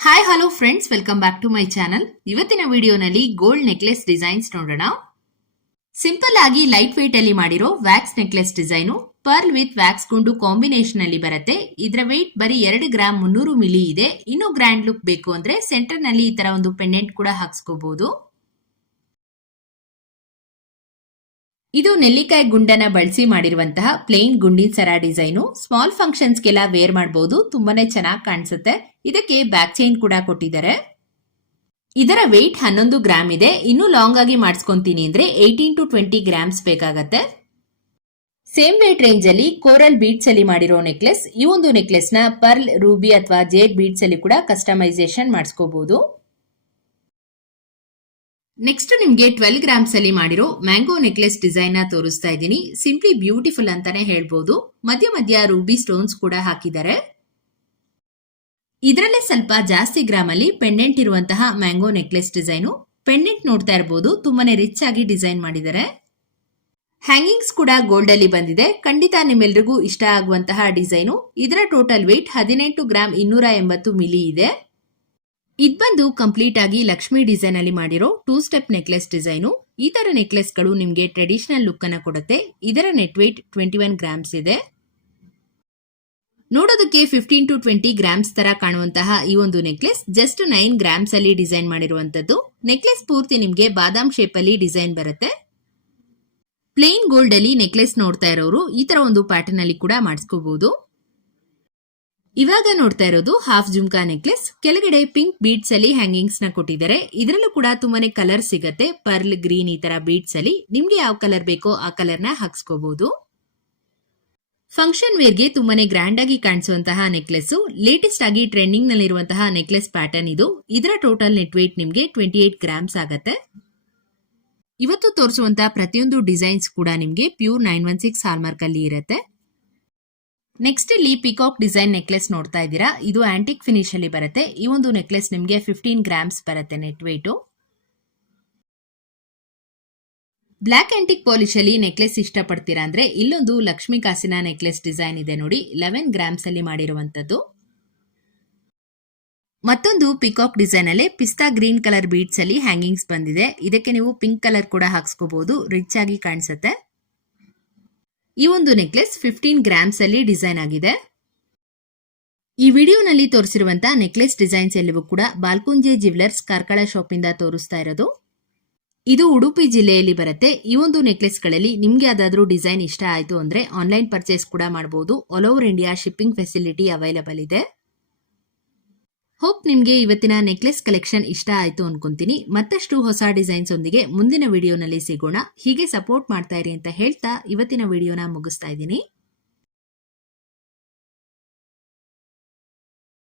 Hi hello friends welcome back to my channel ಇವತ್ತಿನ ವಿಡಿಯೋನಲ್ಲಿ gold necklace designs ನೋಡೋಣ. Simple ಆಗಿ ಲೈಟ್ ವೇಟ್ ಅಲ್ಲಿ ಮಾಡಿರೋ wax necklace design pearl with wax ಗುಂಡು ಕಾಂಬಿನೇಷನ್ ಅಲ್ಲಿ ಬರುತ್ತೆ. ಇದರ ವೇಟ್ ಬರೀ ಎರಡು ಗ್ರಾಮ್ ಮುನ್ನೂರು ಮಿಲಿ ಇದೆ. ಇನ್ನು ಗ್ರ್ಯಾಂಡ್ ಲುಕ್ ಬೇಕು ಅಂದ್ರೆ ಸೆಂಟರ್ನಲ್ಲಿ ಈ ತರ ಒಂದು ಪೆಂಡೆಂಟ್ ಕೂಡ ಹಾಕ್ಸ್ಕೋಬಹುದು ಇದು ನೆಲ್ಲಿಕಾಯಿ ಗುಂಡನ ಬಳಸಿ ಮಾಡಿರುವಂತಹ ಪ್ಲೇನ್ ಗುಂಡಿನ ಸರ ಡಿಸೈನು ಸ್ಮಾಲ್ ಫಂಕ್ಷನ್ಸ್ಗೆಲ್ಲ ವೇರ್ ಮಾಡಬಹುದು ತುಂಬಾನೇ ಚೆನ್ನಾಗಿ ಕಾಣಿಸುತ್ತೆ. ಇದಕ್ಕೆ ಬ್ಯಾಕ್ ಚೈನ್ ಕೂಡ ಕೊಟ್ಟಿದ್ದಾರೆ. ಇದರ ವೆಯ್ಟ್ ಹನ್ನೊಂದು ಗ್ರಾಮ್ ಇದೆ. ಇನ್ನೂ ಲಾಂಗ್ ಆಗಿ ಮಾಡಿಸ್ಕೊಂತೀನಿ ಅಂದ್ರೆ ಏಯ್ಟೀನ್ ಟು ಟ್ವೆಂಟಿ ಗ್ರಾಮ್ಸ್ ಬೇಕಾಗತ್ತೆ. ಸೇಮ್ ವೇಟ್ ರೇಂಜ್ ಅಲ್ಲಿ ಕೋರಲ್ ಬೀಡ್ಸ್ ಅಲ್ಲಿ ಮಾಡಿರೋ ನೆಕ್ಲೆಸ್ ಈ ಒಂದು ನೆಕ್ಲೆಸ್ನ ಪರ್ಲ್ ರೂಬಿ ಅಥವಾ ಜೇಡ್ ಬೀಡ್ಸ್ ಅಲ್ಲಿ ಕೂಡ ಕಸ್ಟಮೈಸೇಷನ್ ಮಾಡಿಸ್ಕೋಬಹುದು ನೆಕ್ಸ್ಟ್ ನಿಮ್ಗೆ ಟ್ವೆಲ್ ಗ್ರಾಮ್ಸ್ ಅಲ್ಲಿ ಮಾಡಿರೋ ಮ್ಯಾಂಗೋ ನೆಕ್ಲೆಸ್ ಡಿಸೈನ್ನ ತೋರಿಸ್ತಾ ಇದ್ದೀನಿ. ಸಿಂಪ್ಲಿ ಬ್ಯೂಟಿಫುಲ್ ಅಂತಾನೆ ಹೇಳ್ಬೋದು. ಮಧ್ಯ ಮಧ್ಯ ರೂಬಿ ಸ್ಟೋನ್ಸ್ ಕೂಡ ಹಾಕಿದ್ದಾರೆ. ಇದರಲ್ಲೇ ಸ್ವಲ್ಪ ಜಾಸ್ತಿ ಗ್ರಾಮ್ ಅಲ್ಲಿ ಪೆಂಡೆಂಟ್ ಇರುವಂತಹ ಮ್ಯಾಂಗೋ ನೆಕ್ಲೆಸ್ ಡಿಸೈನು ಪೆಂಡೆಂಟ್ ನೋಡ್ತಾ ಇರಬಹುದು ತುಂಬಾನೇ ರಿಚ್ ಆಗಿ ಡಿಸೈನ್ ಮಾಡಿದ್ದಾರೆ. ಹ್ಯಾಂಗಿಂಗ್ಸ್ ಕೂಡ ಗೋಲ್ಡ್ ಅಲ್ಲಿ ಬಂದಿದೆ. ಖಂಡಿತ ನಿಮ್ಮೆಲ್ರಿಗೂ ಇಷ್ಟ ಆಗುವಂತಹ ಡಿಸೈನು ಇದರ ಟೋಟಲ್ ವೆಯ್ಟ್ ಹದಿನೆಂಟು ಗ್ರಾಮ್ ಇನ್ನೂರ ಎಂಬತ್ತು ಮಿಲಿ ಇದೆ. ಇದ್ ಬಂದು ಕಂಪ್ಲೀಟ್ ಆಗಿ ಲಕ್ಷ್ಮಿ ಡಿಸೈನ್ ಅಲ್ಲಿ ಮಾಡಿರೋ ಟೂ ಸ್ಟೆಪ್ ನೆಕ್ಲೆಸ್ ಡಿಸೈನು ಈ ತರ ನೆಕ್ಲೆಸ್ಗಳು ನಿಮ್ಗೆ ಟ್ರೆಡಿಷನಲ್ ಲುಕ್ ಅನ್ನ ಕೊಡುತ್ತೆ. ಇದರ net weight twenty one grams ಇದೆ. ನೋಡೋದಕ್ಕೆ ಫಿಫ್ಟೀನ್ ಟು ಟ್ವೆಂಟಿ ಗ್ರಾಮ್ಸ್ ತರ ಕಾಣುವಂತಹ ಈ ಒಂದು ನೆಕ್ಲೆಸ್ ಜಸ್ಟ್ ನೈನ್ ಗ್ರಾಮ್ಸ್ ಅಲ್ಲಿ ಡಿಸೈನ್ ಮಾಡಿರುವಂತದ್ದು ನೆಕ್ಲೆಸ್ ಪೂರ್ತಿ ನಿಮ್ಗೆ ಬಾದಾಮ್ ಶೇಪ್ ಅಲ್ಲಿ ಡಿಸೈನ್ ಬರುತ್ತೆ. ಪ್ಲೇನ್ ಗೋಲ್ಡ್ ಅಲ್ಲಿ ನೆಕ್ಲೆಸ್ ನೋಡ್ತಾ ಇರೋರು ಈ ತರ ಒಂದು ಪ್ಯಾಟರ್ನ್ ಅಲ್ಲಿ ಕೂಡ ಮಾಡಿಸ್ಕೋಬಹುದು ಇವಾಗ ನೋಡ್ತಾ ಇರೋದು ಹಾಫ್ ಜುಮ್ಕಾ ನೆಕ್ಲೆಸ್ ಕೆಳಗಡೆ ಪಿಂಕ್ ಬೀಡ್ಸ್ ಅಲ್ಲಿ ಹ್ಯಾಂಗಿಂಗ್ಸ್ನ ಕೊಟ್ಟಿದ್ದಾರೆ. ಇದರಲ್ಲೂ ಕೂಡ ತುಂಬಾನೇ ಕಲರ್ ಸಿಗತ್ತೆ. ಪರ್ಲ್ ಗ್ರೀನ್ ಈ ತರ ಬೀಡ್ಸ್ ಅಲ್ಲಿ. ನಿಮ್ಗೆ ಯಾವ ಕಲರ್ ಬೇಕೋ ಆ ಕಲರ್ನ ಹಾಕ್ಸ್ಕೋಬಹುದು ಫಂಕ್ಷನ್ ವೇರ್ಗೆ ತುಂಬಾನೇ ಗ್ರ್ಯಾಂಡ್ ಆಗಿ ಕಾಣಿಸುವಂತಹ ನೆಕ್ಲೆಸ್ ಲೇಟೆಸ್ಟ್ ಆಗಿ ಟ್ರೆಂಡಿಂಗ್ ನಲ್ಲಿರುವಂತಹ ನೆಕ್ಲೆಸ್ ಪ್ಯಾಟರ್ನ್ ಇದು. ಇದರ ಟೋಟಲ್ ನೆಟ್ ವೇಟ್ ನಿಮ್ಗೆ ಟ್ವೆಂಟಿ ಏಟ್ ಗ್ರಾಮ್ಸ್ ಆಗತ್ತೆ. ಇವತ್ತು ತೋರಿಸುವಂತಹ ಪ್ರತಿಯೊಂದು ಡಿಸೈನ್ಸ್ ಕೂಡ ನಿಮ್ಗೆ pure nine one six hallmark ಅಲ್ಲಿ ಇರುತ್ತೆ. ನೆಕ್ಸ್ಟ್ ಇಲ್ಲಿ ಪಿಕಾಕ್ ಡಿಸೈನ್ ನೆಕ್ಲೆಸ್ ನೋಡ್ತಾ ಇದ್ದೀರಾ? ಇದು ಆಂಟಿಕ್ ಫಿನಿಶ್ ಅಲ್ಲಿ ಬರುತ್ತೆ. ಈ ಒಂದು ನೆಕ್ಲೆಸ್ ನಿಮ್ಗೆ ಫಿಫ್ಟೀನ್ ಗ್ರಾಮ್ಸ್ ಬರುತ್ತೆ net weight black antique polish ಅಲ್ಲಿ ನೆಕ್ಲೆಸ್ ಇಷ್ಟಪಡ್ತೀರಾ ಅಂದ್ರೆ ಇಲ್ಲೊಂದು ಲಕ್ಷ್ಮೀ ಕಾಸಿನ ನೆಕ್ಲೆಸ್ ಡಿಸೈನ್ ಇದೆ ನೋಡಿ. ಲೆವೆನ್ ಗ್ರಾಮ್ಸ್ ಅಲ್ಲಿ ಮಾಡಿರುವಂತದ್ದು. ಮತ್ತೊಂದು ಪಿಕಾಕ್ ಡಿಸೈನ್ ಅಲ್ಲಿ ಪಿಸ್ತಾ ಗ್ರೀನ್ ಕಲರ್ ಬೀಡ್ಸ್ ಅಲ್ಲಿ ಹ್ಯಾಂಗಿಂಗ್ಸ್ ಬಂದಿದೆ. ಇದಕ್ಕೆ ನೀವು ಪಿಂಕ್ ಕಲರ್ ಕೂಡ ಹಾಕ್ಸ್ಕೋಬಹುದು ರಿಚ್ ಆಗಿ ಕಾಣಿಸುತ್ತೆ. ಈ ಒಂದು ನೆಕ್ಲೆಸ್ ಫಿಫ್ಟೀನ್ ಗ್ರಾಮ್ಸ್ ಅಲ್ಲಿ ಡಿಸೈನ್ ಆಗಿದೆ. ಈ ವಿಡಿಯೋನಲ್ಲಿ ತೋರಿಸಿರುವಂತಹ ನೆಕ್ಲೆಸ್ ಡಿಸೈನ್ಸ್ ಎಲ್ಲವೂ ಕೂಡ ಬಾಲ್ಕುಂಜೆ ಜ್ಯುವೆಲರ್ಸ್ ಕಾರ್ಕಳ ಶಾಪ್ ಇಂದ ತೋರಿಸ್ತಾ ಇರೋದು. ಇದು ಉಡುಪಿ ಜಿಲ್ಲೆಯಲ್ಲಿ ಬರುತ್ತೆ. ಈ ಒಂದು ನೆಕ್ಲೆಸ್ಗಳಲ್ಲಿ ನಿಮ್ಗೆ ಯಾವ್ದಾದ್ರು ಡಿಸೈನ್ ಇಷ್ಟ ಆಯ್ತು ಅಂದ್ರೆ ಆನ್ಲೈನ್ ಪರ್ಚೇಸ್ ಕೂಡ ಮಾಡಬಹುದು all over India shipping facility available ಇದೆ. ಹೋಪ್ ನಿಮ್ಗೆ ಇವತ್ತಿನ ನೆಕ್ಲೆಸ್ ಕಲೆಕ್ಷನ್ ಇಷ್ಟ ಆಯ್ತು ಅನ್ಕೊಂತೀನಿ. ಮತ್ತಷ್ಟು ಹೊಸ ಡಿಸೈನ್ಸ್ ಒಂದಿಗೆ ಮುಂದಿನ ವಿಡಿಯೋನಲ್ಲಿ ಸಿಗೋಣ. ಹೀಗೆ ಸಪೋರ್ಟ್ ಮಾಡ್ತಾ ಇರಿ ಅಂತ ಹೇಳ್ತಾ ಇವತ್ತಿನ ವಿಡಿಯೋನ ಮುಗಿಸ್ತಾ ಇದ್ದೀನಿ.